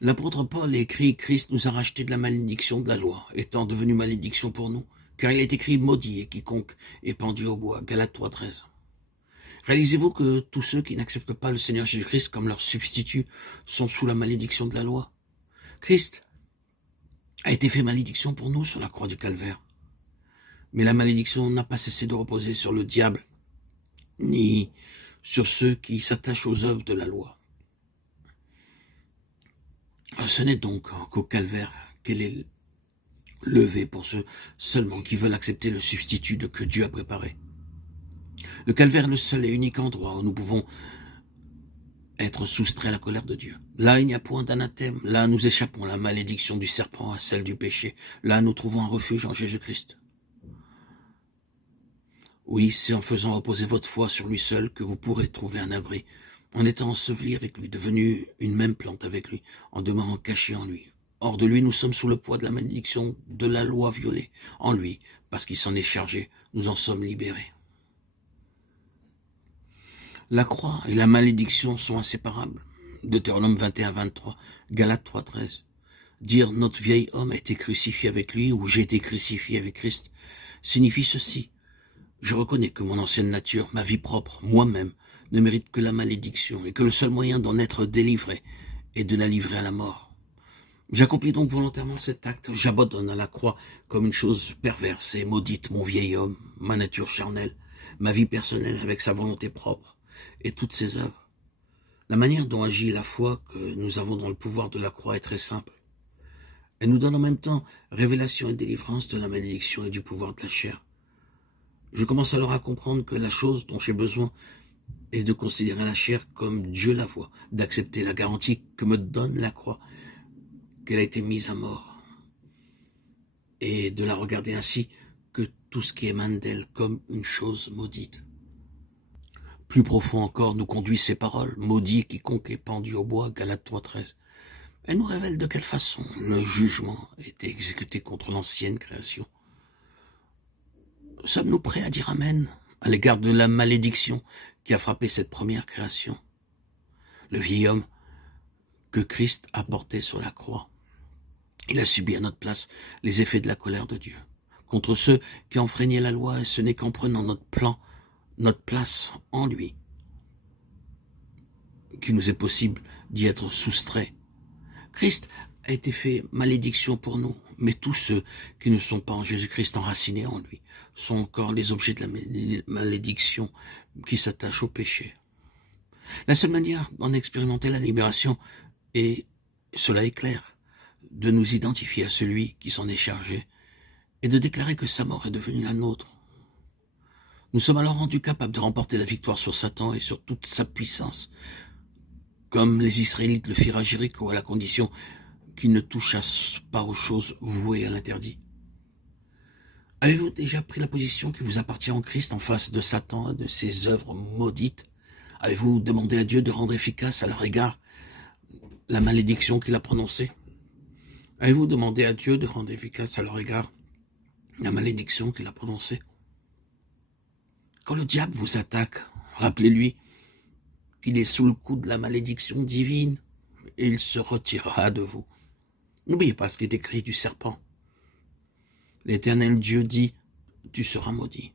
L'apôtre Paul écrit « Christ nous a rachetés de la malédiction de la loi, étant devenu malédiction pour nous, car il est écrit « Maudit est quiconque est pendu au bois » Galates 3,13. Réalisez-vous que tous ceux qui n'acceptent pas le Seigneur Jésus-Christ comme leur substitut sont sous la malédiction de la loi? Christ a été fait malédiction pour nous sur la croix du calvaire. Mais la malédiction n'a pas cessé de reposer sur le diable, ni sur ceux qui s'attachent aux œuvres de la loi. Ce n'est donc qu'au calvaire qu'elle est levée pour ceux seulement qui veulent accepter le substitut que Dieu a préparé. Le calvaire est le seul et unique endroit où nous pouvons être soustraits à la colère de Dieu. Là, il n'y a point d'anathème. Là, nous échappons à la malédiction du serpent, à celle du péché. Là, nous trouvons un refuge en Jésus-Christ. Oui, c'est en faisant reposer votre foi sur lui seul que vous pourrez trouver un abri, en étant enseveli avec lui, devenu une même plante avec lui, en demeurant caché en lui. Hors de lui, nous sommes sous le poids de la malédiction de la loi violée. En lui, parce qu'il s'en est chargé, nous en sommes libérés. La croix et la malédiction sont inséparables. Deutéronome 21-23, Galates 3-13. Dire notre vieil homme a été crucifié avec lui ou j'ai été crucifié avec Christ signifie ceci. Je reconnais que mon ancienne nature, ma vie propre, moi-même, ne mérite que la malédiction et que le seul moyen d'en être délivré est de la livrer à la mort. J'accomplis donc volontairement cet acte. J'abandonne à la croix comme une chose perverse et maudite mon vieil homme, ma nature charnelle, ma vie personnelle avec sa volonté propre et toutes ses œuvres. La manière dont agit la foi que nous avons dans le pouvoir de la croix est très simple. Elle nous donne en même temps révélation et délivrance de la malédiction et du pouvoir de la chair. Je commence alors à comprendre que la chose dont j'ai besoin est de considérer la chair comme Dieu la voit, d'accepter la garantie que me donne la croix, qu'elle a été mise à mort, et de la regarder ainsi que tout ce qui émane d'elle comme une chose maudite. Plus profond encore nous conduit ces paroles, maudit quiconque est pendu au bois, Galates 3,13. Elle nous révèle de quelle façon le jugement a été exécuté contre l'ancienne création. Sommes-nous prêts à dire Amen à l'égard de la malédiction qui a frappé cette première création? Le vieil homme que Christ a porté sur la croix. Il a subi à notre place les effets de la colère de Dieu. Contre ceux qui enfreignaient la loi, et ce n'est qu'en prenant notre place en lui, qu'il nous est possible d'y être soustraits. Christ a été fait malédiction pour nous, mais tous ceux qui ne sont pas en Jésus-Christ enracinés en lui sont encore les objets de la malédiction qui s'attachent au péché. La seule manière d'en expérimenter la libération, et cela est clair, de nous identifier à celui qui s'en est chargé et de déclarer que sa mort est devenue la nôtre. Nous sommes alors rendus capables de remporter la victoire sur Satan et sur toute sa puissance, comme les Israélites le firent à Jéricho, à la condition qu'ils ne touchassent pas aux choses vouées à l'interdit. Avez-vous déjà pris la position qui vous appartient en Christ en face de Satan et de ses œuvres maudites? Avez-vous demandé à Dieu de rendre efficace à leur égard la malédiction qu'il a prononcée? Avez-vous demandé à Dieu de rendre efficace à leur égard la malédiction qu'il a prononcée? Quand le diable vous attaque, rappelez-lui qu'il est sous le coup de la malédiction divine et il se retirera de vous. N'oubliez pas ce qui est écrit du serpent. L'Éternel Dieu dit, tu seras maudit.